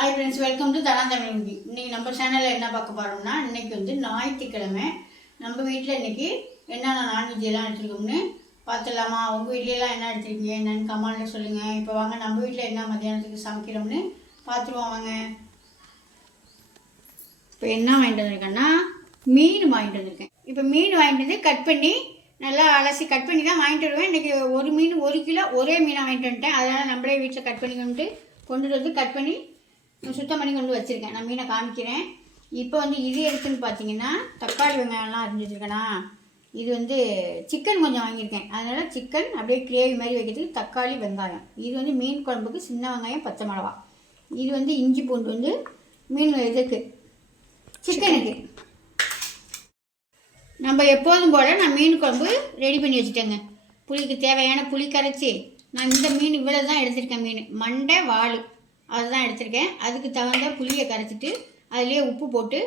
Hi friends, welcome to Dhana Tamil movie. இன்னைக்கு நம்ம சேனலில் என்ன பார்க்க போகிறோம்னா, இன்னைக்கு வந்து ஞாயிற்றுக்கிழமை. நம்ம வீட்டில் இன்னைக்கு என்னென்ன நான்வெஜ் எல்லாம் எடுத்துருக்கோம்னு பார்த்துடலாமா? உங்கள் வீட்லையெல்லாம் என்ன எடுத்துருக்கீங்க என்னென்னு கமெண்ட்டில் சொல்லுங்கள். இப்போ வாங்க நம்ம வீட்டில் என்ன மத்தியானத்துக்கு சமைக்கிறோம்னு பார்த்துருவோம் வாங்க. இப்போ என்ன வாங்கிட்டு வந்திருக்கேன்னா, மீன் வாங்கிட்டு வந்திருக்கேன். இப்போ மீன் வாங்கிட்டு வந்து கட் பண்ணி நல்லா அலசி கட் பண்ணி தான் வாங்கிட்டு வருவேன். இன்றைக்கி ஒரு மீன் 1 கிலோ ஒரே மீனாக வாங்கிட்டு வந்துட்டேன். அதனால் நம்மளே வீட்டில் கட் பண்ணி கொண்டு வந்து கட் பண்ணி சுத்தம் பண்ணி கொண்டு வச்சுருக்கேன். நான் மீனை காமிக்கிறேன். இப்போ வந்து இது எடுத்துன்னு பார்த்தீங்கன்னா, தக்காளி வெங்காயம்லாம் அரிஞ்சிட்ருக்கேனா. இது வந்து சிக்கன் கொஞ்சம் வாங்கியிருக்கேன். அதனால் சிக்கன் அப்படியே கிரேவி மாதிரி வைக்கிறதுக்கு தக்காளி வெங்காயம். இது வந்து மீன் குழம்புக்கு சின்ன வெங்காயம் பச்சை மிளகா. இது வந்து இஞ்சி பூண்டு வந்து மீன் இதுக்கு சிக்கனுக்கு. நம்ம எப்போதும் போல் நான் மீன் குழம்பு ரெடி பண்ணி வச்சுட்டேங்க. புளிக்கு தேவையான புளி கரைச்சி நான் இந்த மீன் இவ்வளோ தான் எடுத்திருக்கேன். மீன் மண்டை வால் அதுதான் எடுத்திருக்கேன். அதுக்கு தகுந்த புளியை கரைச்சிட்டு அதுலேயே உப்பு போட்டு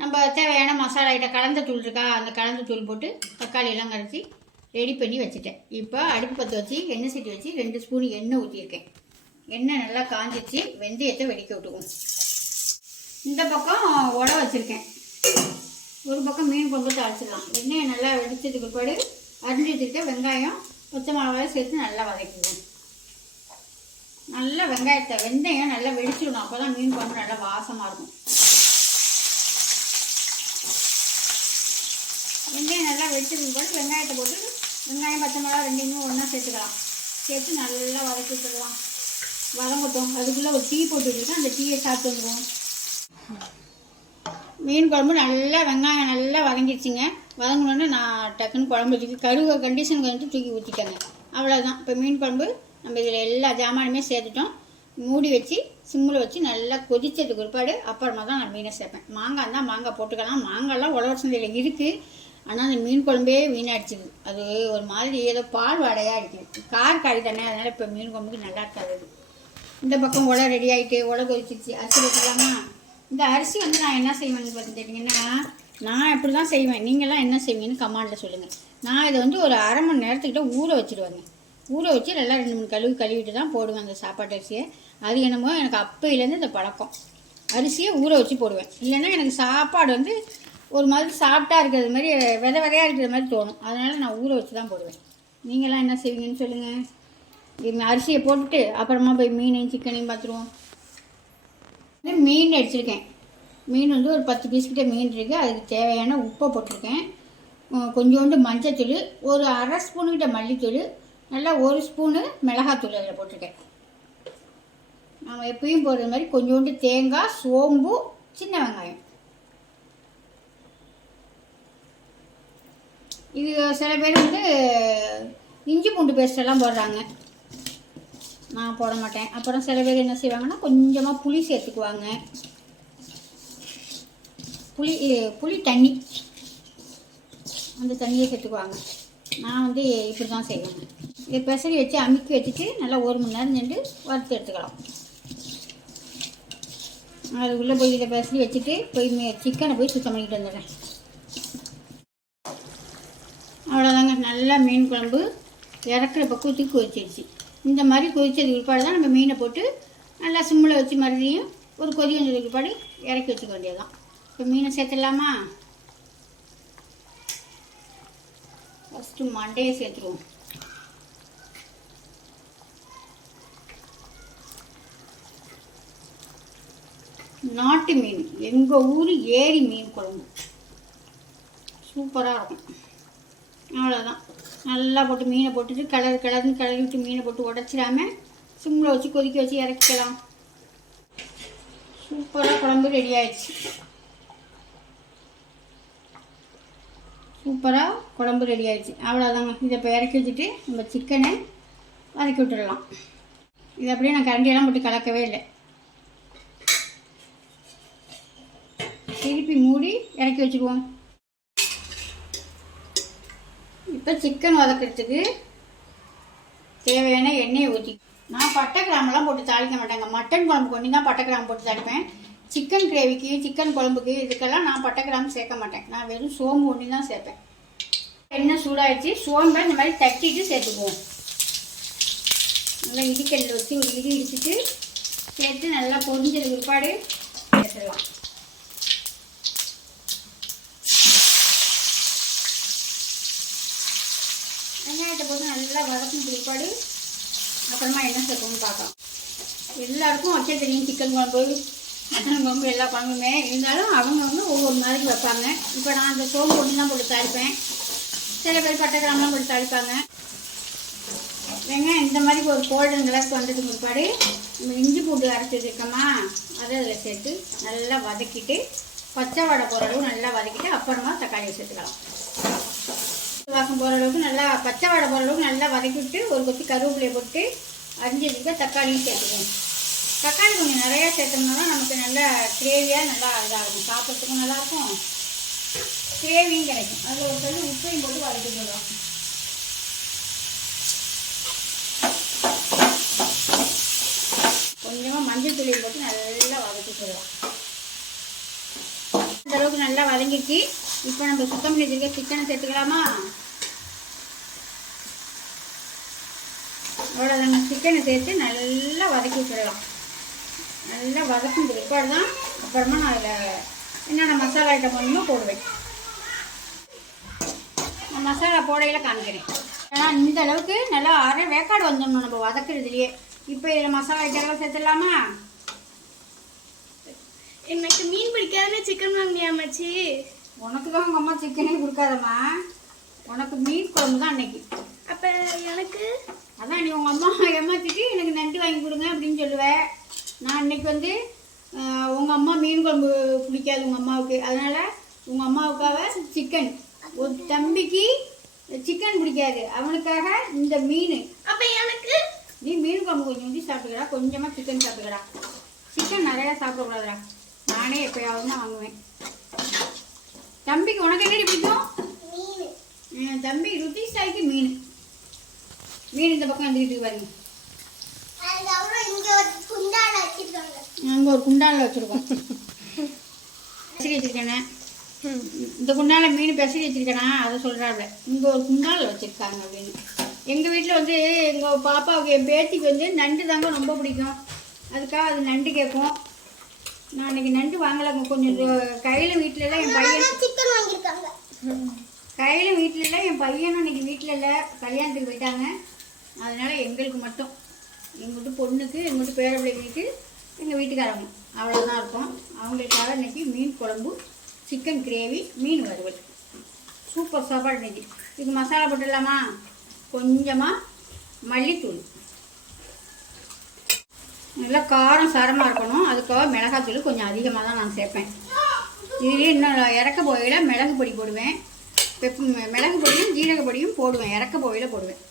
நம்ம தேவையான மசாலா ஐட்டம் கலந்த தூள் இருக்கா, அந்த கலந்த தூள் போட்டு தக்காளி எல்லாம் கரைச்சி ரெடி பண்ணி வச்சுட்டேன். இப்போ அடுப்பு பற்ற வச்சு எண்ணெய் சட்டி வச்சு 2 ஸ்பூன் எண்ணெய் ஊற்றியிருக்கேன். எண்ணெய் நல்லா காஞ்சிச்சு. வெந்தயத்தை வெடிக்க விட்டுக்குவோம். இந்த பக்கம் உட வச்சுருக்கேன். ஒரு பக்கம் மீன் கொண்டு அரைச்சிடலாம். எண்ணெயை நல்லா வெடிச்சதுக்கு பிற்பாடு அரிஞ்சு வச்சுருக்க வெங்காயம் பச்சை மிளகாயும் சேர்த்து நல்லா வதக்கிடுவோம். நல்லா வெந்தயம் நல்லா வெடிச்சிடணும். அப்போ தான் மீன் குழம்பு நல்லா வாசமாக இருக்கும். வெந்தயம் நல்லா வெடிச்சதுக்கு போட்டு வெங்காயத்தை போட்டு வெங்காயம் பச்சை மிளகா ரெண்டையுமே ஒன்றா சேர்த்துக்கலாம். சேர்த்து நல்லா வதக்கி விட்டுடலாம். வதங்கட்டும். அதுக்குள்ளே ஒரு டீ போட்டு வச்சுருக்கேன். அந்த டீயை சாப்பிட்டு வந்துடுவோம். மீன் குழம்பு நல்லா வெங்காயம் நல்லா வதங்கிடுச்சிங்க. வதங்கினோடனே நான் டக்குன்னு குழம்பு வச்சுக்கு கருவ கண்டிஷனுக்கு வந்து தூக்கி ஊற்றிட்டேங்க. அவ்வளோதான். இப்போ மீன் குழம்பு நம்ம இதில் எல்லா ஜாமானுமே சேர்த்துட்டோம். மூடி வச்சு சிம்மில் வச்சு நல்லா கொதிச்சதுக்கு பிற்பாடு அப்புறமா தான் நான் மீனை சேர்ப்பேன். மாங்காய் இருந்தால் மாங்காய் போட்டுக்கலாம். மாங்காய்லாம் உழவர் சந்தையில் இருக்குது. ஆனால் அந்த மீன் குழம்பே வீணாகிடுச்சிது. அது ஒரு மாதிரி ஏதோ பால் வாடையாக அடிக்குது. காரி தானே. அதனால் இப்போ மீன் குழம்புக்கு நல்லா இருக்காது. இந்த பக்கம் உலை ரெடி ஆகிட்டு உலை கொதிச்சிச்சு. அரிசி வச்சுக்கலாமா? இந்த அரிசி வந்து நான் என்ன செய்வேன்னு பார்த்துட்டிங்கன்னா, நான் எப்படி தான் செய்வேன். நீங்கள்லாம் என்ன செய்வீங்கன்னு கமெண்டில் சொல்லுங்கள். நான் இதை வந்து ஒரு அரை மணி நேரத்துக்கிட்ட ஊற வச்சுருவேங்க. ஊற வச்சு நல்லா 2-3 கழுவிட்டு தான் போடுவேன் அந்த சாப்பாட்டு அரிசியை. அது என்னமோ எனக்கு அப்போயிலேருந்து இந்த பழக்கம். அரிசியை ஊற வச்சு போடுவேன். இல்லைன்னா எனக்கு சாப்பாடு வந்து ஒரு மாதிரி சாப்பிட்டா இருக்கிறது மாதிரி விதையாக இருக்கிற மாதிரி தோணும். அதனால் நான் ஊற வச்சு தான் போடுவேன். நீங்களாம் என்ன செய்வீங்கன்னு சொல்லுங்கள். அரிசியை போட்டுட்டு அப்புறமா போய் மீனையும் சிக்கனையும் பார்த்துருவோம். மீன் அடிச்சிருக்கேன். மீன் வந்து ஒரு 10 பீஸ்கிட்ட மீன் இருக்குது. அதுக்கு தேவையான உப்பை போட்டிருக்கேன். கொஞ்சோண்டு மஞ்சத்தூள், ஒரு அரை ஸ்பூனுக்கிட்ட மல்லித்தூள், நல்லா 1 ஸ்பூனு மிளகாத்தூள் அதில் போட்டிருக்கேன். நம்ம எப்பயும் போடுற மாதிரி கொஞ்சோண்டு தேங்காய், சோம்பு, சின்ன வெங்காயம். இது சில பேர் வந்து இஞ்சி பூண்டு பேஸ்டெல்லாம் போடுறாங்க. நான் போட மாட்டேன். அப்புறம் சில பேர் என்ன செய்வாங்கன்னா கொஞ்சமாக புளி சேர்த்துக்குவாங்க. புளி தண்ணி, அந்த தண்ணியை சேர்த்துக்குவாங்க. நான் வந்து இப்படி தான் செய்வேங்க. இதை பெசரி வச்சு அமுக்கி வச்சுட்டு நல்லா 1 மணி நேரம் சென்று வறுத்து எடுத்துக்கலாம். அதுக்குள்ளே போய் இதை பெசரி வச்சுட்டு போய் சிக்கனை போய் சுத்தம் பண்ணிக்கிட்டு வந்துடுறேன். அவ்வளோதாங்க. நல்லா மீன் குழம்பு இறக்குற பக்குவத்துக்கு கொதிச்சிடுச்சு. இந்த மாதிரி கொதிச்சதுக்கு பிற்பாடு தான் நம்ம மீனை போட்டு நல்லா சிம்மில் வச்சு மறுபடியும் ஒரு கொதி வந்ததுக்கு பிற்பாடு இறக்கி வச்சுக்க வேண்டியதுதான். இப்போ மீனை சேர்த்துடலாமா? ஃபஸ்ட்டு மண்டையை சேர்த்துருவோம். நாட்டு மீன், எங்கள் ஊர் ஏரி மீன் குழம்பு சூப்பராக இருக்கும். அவ்வளோதான். நல்லா போட்டு மீனை போட்டுட்டு கிளறி விட்டு மீனை போட்டு உடச்சிடாமல் சிம்மில் வச்சு கொதிக்க வச்சு இறக்கிக்கலாம். சூப்பராக குழம்பு ரெடி ஆயிடுச்சு. அவ்வளோதாங்க. இதை இப்போ இறக்கி வச்சுட்டு நம்ம சிக்கனை வதக்கி விட்டுடலாம். இது அப்படியே நான் கரண்டியெல்லாம் போட்டு கலக்கவே இல்லை. திருப்பி மூடி இறக்கி வச்சுக்குவோம். இப்போ சிக்கன் வதக்கிறதுக்கு தேவையான எண்ணெயை ஊற்றி, நான் பட்டை கிராமெல்லாம் போட்டு தாளிக்க மாட்டேங்க. மட்டன் குழம்பு கொண்டு தான் பட்டை கிராம்பு போட்டு தாளிப்பேன். சிக்கன் கிரேவிக்கு, சிக்கன் குழம்புக்கு இதுக்கெல்லாம் நான் பட்டை கிராம்பு சேர்க்க மாட்டேன். நான் வெறும் சோம்பு ஒன்று தான் சேர்ப்பேன். எண்ணெய் சூடாகிடுச்சு. சோம்பை இந்த மாதிரி தட்டிட்டு சேர்த்துக்குவோம். நல்லா இடிக்கல்லில் வச்சு ஒரு இடிச்சிட்டு சேர்த்து நல்லா பொரிஞ்சதுக்கு பிற்பாடு சேர்த்துடலாம். வெங்காயத்தை போட்டு நல்லா வதக்கும் பிற்பாடு அப்புறமா என்ன சேர்க்கணும்னு பார்க்கலாம். எல்லாருக்கும் வைக்க தெரியும் சிக்கன் குழம்பு, மட்டன் குழம்பு, எல்லா குழம்புமே. இருந்தாலும் அவங்கவுங்க ஒவ்வொரு மாதிரி வைப்பாங்க. இப்போ நான் அந்த சோம்பு ஒன்று தான் போட்டு தாளிப்பேன். சில பேர் பட்டை கிராம்பெலாம் போட்டு தாளிப்பாங்க. வெங்காயம் இந்த மாதிரி ஒரு கோல்டன் கலருக்கு வந்ததுக்கு பிற்பாடு நம்ம இஞ்சி பூண்டு அரைச்சி வச்சுருக்கோமா, அதை அதில் சேர்த்து நல்லா வதக்கிட்டு பச்சை வடை போகிற அளவு நல்லா வதக்கிட்டு அப்புறமா தக்காளியை சேர்த்துக்கலாம். வாசம் போகிற அளவுக்கு நல்லா பச்சை வடை போகிற அளவுக்கு நல்லா வதக்கிவிட்டு ஒரு கொத்தி கருவேப்பிலையை போட்டு அரிஞ்சதுக்கு தக்காளியும் சேர்த்துக்கணும். தக்காளி கொஞ்சம் நிறையா சேர்த்தோம்னா தான் நமக்கு நல்லா கிரேவியாக நல்லா இதாகும், சாப்பிட்றதுக்கும் நல்லாயிருக்கும், கிரேவியும் கிடைக்கும். அதில் ஒரு சொல்லி உப்பையும் போட்டு வதக்கி போடலாம். கொஞ்சமாக மஞ்சள் தூளியை போட்டு நல்லா வதக்கி போடலாம். இந்த அளவுக்கு நல்லா வதங்கிச்சு. இப்போ நம்ம சுத்தம் பண்ணி வச்சுருக்க சிக்கனை சேர்த்துக்கலாமா? அவ்வளோதாங்க. சிக்கனை சேர்த்து நல்லா வதக்கி விட்டுடலாம். நல்லா வதக்கும் பிற்பாடு தான் அப்புறமா நான் அதில் என்னென்ன மசாலா ஐட்டம் வேணுமோ போடுவேன். நான் மசாலா போடையில் காமிக்கிறேன். ஏன்னா இந்த அளவுக்கு நல்லா அரை வேக்காடு வந்துடணும் நம்ம வதக்குறதுலையே. இப்போ இதில் மசாலா ஐட்டம்லாம் சேர்த்துடலாமா? எனக்கு மீன் பிடிக்காதுன்னு சிக்கன் வாங்கியாமச்சு. உனக்கு தான் உங்கள் அம்மா சிக்கனே கொடுக்காதம்மா, உனக்கு மீன் குழம்பு தான் அன்னைக்கு. அப்போ எனக்கு அதான் நீ உங்கள் அம்மா ஏமாற்றிட்டு எனக்கு நண்டு வாங்கி கொடுங்க அப்படின்னு சொல்லுவேன். நான் இன்னைக்கு வந்து உங்கள் அம்மா மீன் குழம்பு பிடிக்காது உங்கள் அம்மாவுக்கு, அதனால் உங்கள் அம்மாவுக்காக சிக்கன், ஒரு தம்பிக்கு சிக்கன் பிடிக்காது அவனுக்காக இந்த மீன். அப்போ எனக்கு நீ மீன் குழம்பு கொஞ்சம் ஊற்றி சாப்பிட்டுக்கடா, கொஞ்சமாக சிக்கன் சாப்பிட்டுக்கடா. சிக்கன் நிறையா சாப்பிடக்கூடாதுடா, நானே எப்போயாவது தான் வாங்குவேன். தம்பிக்கு உனக்கு என்னடி பிடிக்கும்? மீன். தம்பி ருத்திசாய்க்கு மீன். மீன் இந்த பக்கம் வந்துக்கிட்டு பாருங்க. அங்கே ஒரு குண்டானில் வச்சுருக்கோம். பெசரி வச்சுருக்கேனே, இந்த குண்டானில் மீன் பெசரி வச்சுருக்கேனா அதை சொல்கிறாங்க. இங்கே ஒரு குண்டானில் வச்சுருக்காங்க அப்படின்னு. எங்கள் வீட்டில் வந்து எங்கள் பாப்பாவுக்கு, என் பேத்திக்கு வந்து நண்டு தாங்க ரொம்ப பிடிக்கும். அதுக்காக அது நண்டு கேட்கும். நான் இன்னைக்கு நண்டு வாங்கலைங்க. கொஞ்சம் கையில் வீட்டிலலாம் என் பையன் சிக்கன் வாங்கியிருக்காங்க. கையில் வீட்டில் இல்லை, என் பையனும் இன்னைக்கு வீட்டில் இல்லை, கல்யாணத்துக்கு போயிட்டாங்க. அதனால் எங்களுக்கு மட்டும், எங்கிட்ட பொண்ணுக்கு, எங்கிட்ட பேர பிள்ளைங்களுக்கு, எங்கள் வீட்டுக்காரங்க அவ்வளோதான் இருக்கும். அவங்களுக்காக இன்னைக்கு மீன் குழம்பு, சிக்கன் கிரேவி, மீன் வறுவல், சூப்பர் சாப்பாடு இன்னைக்கு. இதுக்கு மசாலா போட்டுடலாமா? கொஞ்சமாக மல்லித்தூள், நல்லா காரம் சாரமாக இருக்கணும். அதுக்காக மிளகாத்தூள் கொஞ்சம் அதிகமாக தான் நான் சேர்ப்பேன். இதுலேயே இன்னும் இறக்க போகையில் மிளகு பொடி போடுவேன், மிளகு பொடியும் ஜீரக பொடியும் போடுவேன், இறக்க போகையில் போடுவேன்.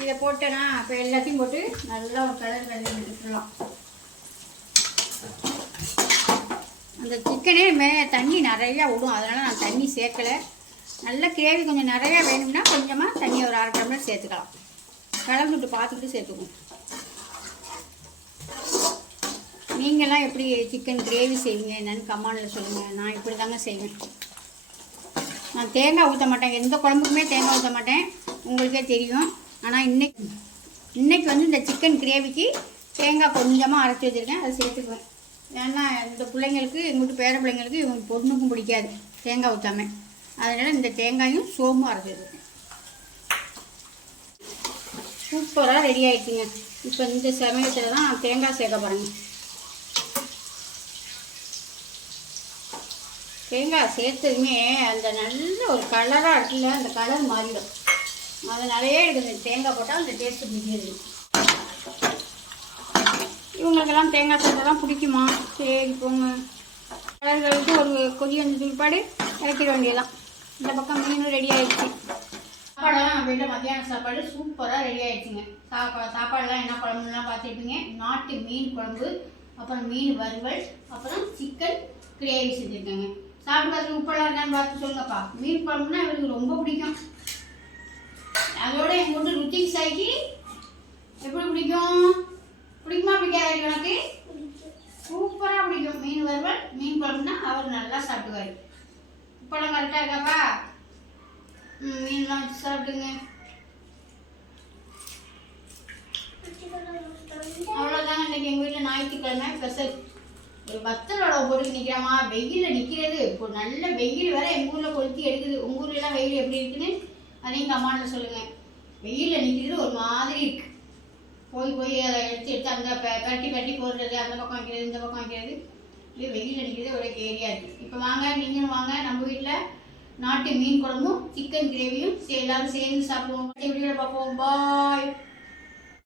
இதை போட்டேன்னா இப்போ எல்லாத்தையும் போட்டு நல்லா ஒரு கலர் கலரி விட்டுடலாம். அந்த சிக்கனே தண்ணி நிறையா விடும், அதனால் நான் தண்ணி சேர்க்கலை. நல்ல கிரேவி கொஞ்சம் நிறையா வேணும்னா கொஞ்சமாக தண்ணி ஒரு அரை டம்ளர் சேர்த்துக்கலாம். கலந்துட்டு பார்த்துக்கிட்டு சேர்த்துக்கணும். நீங்கள்லாம் எப்படி சிக்கன் கிரேவி செய்வீங்க என்னன்னு கமெண்டில் சொல்லுங்கள். நான் இப்படி தாங்க செய்வேன். நான் தேங்காய் ஊற்ற மாட்டேன், எந்த குழம்புக்குமே தேங்காய் ஊற்ற மாட்டேன், உங்களுக்கே தெரியும். ஆனால் இன்னைக்கு வந்து இந்த சிக்கன் கிரேவிக்கு தேங்காய் கொஞ்சமாக அரைச்சி வச்சுருக்கேன், அதை சேர்த்துக்குவேன். ஏன்னா இந்த பிள்ளைங்களுக்கு, எங்கள்கிட்ட பேர பிள்ளைங்களுக்கு, இவங்க பொண்ணுக்கும் பிடிக்காது தேங்காய் ஊற்றாமல். அதனால் இந்த தேங்காயும் சோம்பும் அரைச்சி வச்சுருக்கேன். சூப்பராக ரெடி ஆகிடுச்சிங்க. இப்போ இந்த சமயத்தில் தான் நான் தேங்காய் சேர்க்க போகிறேங்க. தேங்காய் சேர்த்ததுமே அந்த நல்ல ஒரு கலராக இருக்குல்ல, அந்த கலர் மாறிடும். அதனாலேயே எனக்கு தேங்காய் போட்டால் அந்த டேஸ்ட்டு பிடிக்கிறது. இவங்களுக்கெல்லாம் தேங்காய் சேர்த்தாதான் பிடிக்குமா? சரி போங்க. கலர்களுக்கு ஒரு கொதி வந்து பிற்பாடு இறக்கிட வேண்டியதான். இந்த பக்கம் மீனும் ரெடி ஆகிடுச்சு. சாப்பாடெல்லாம் அப்படின்ட்டு மத்தியான சாப்பாடு சூப்பராக ரெடி ஆகிடுச்சுங்க. சாப்பாடெல்லாம் என்ன குழம்புலாம் பார்த்துருப்பீங்க. நாட்டு மீன் குழம்பு, அப்புறம் மீன் வறுவல், அப்புறம் சிக்கன் கிரேவி செஞ்சுருக்கேங்க. சாப்பிட்றதுக்கு உப்பெல்லாம் இருக்கான்னு பார்த்து சொல்லுங்கப்பா. மீன் குழம்புனா இவருக்கு ரொம்ப பிடிக்கும். அதோட எங்கள் வீட்டு ருத்திசாய்க்கு எப்படி பிடிக்கும்? பிடிக்குமா பிடிக்காது? எனக்கு சூப்பராக பிடிக்கும். மீன் வறுவல், மீன் குழம்புனா அவர் நல்லா சாப்பிடுவார். உப்பெல்லாம் கரெக்டாக இருக்காப்பா? மீன்லாம் வச்சு சாப்பிடுங்க. அவ்வளோதாங்க. ஞாயிற்றுக்கிழமை ஸ்பெஷல் ஒரு வத்தலோட போட்டு நிற்கிறாமா. வெயிலில் நிற்கிறது இப்போ நல்ல வெயில் வேற எங்கள் ஊரில் கொளுத்தி எடுக்குது. உங்கள் ஊர்லலாம் வெயில் எப்படி இருக்குன்னு அதையும் கமாண்டில் சொல்லுங்கள். வெயிலில் நிற்கிறது ஒரு மாதிரி இருக்குது. போய் அதை எடுத்து அந்த கட்டி போடுறது, அந்த பக்கம் வைக்கிறது, இந்த பக்கம் வைக்கிறது, இல்லை வெயில் அடிக்கிறது ஒரே ஏரியா இருக்குது. இப்போ வாங்க, நீங்களும் வாங்க, நம்ம வீட்டில் நாட்டு மீன் குழம்பும் சிக்கன் கிரேவியும் எல்லாரும் சேர்ந்து சாப்பிடுவோம். வீடியோவில் பார்ப்போம். பாய்.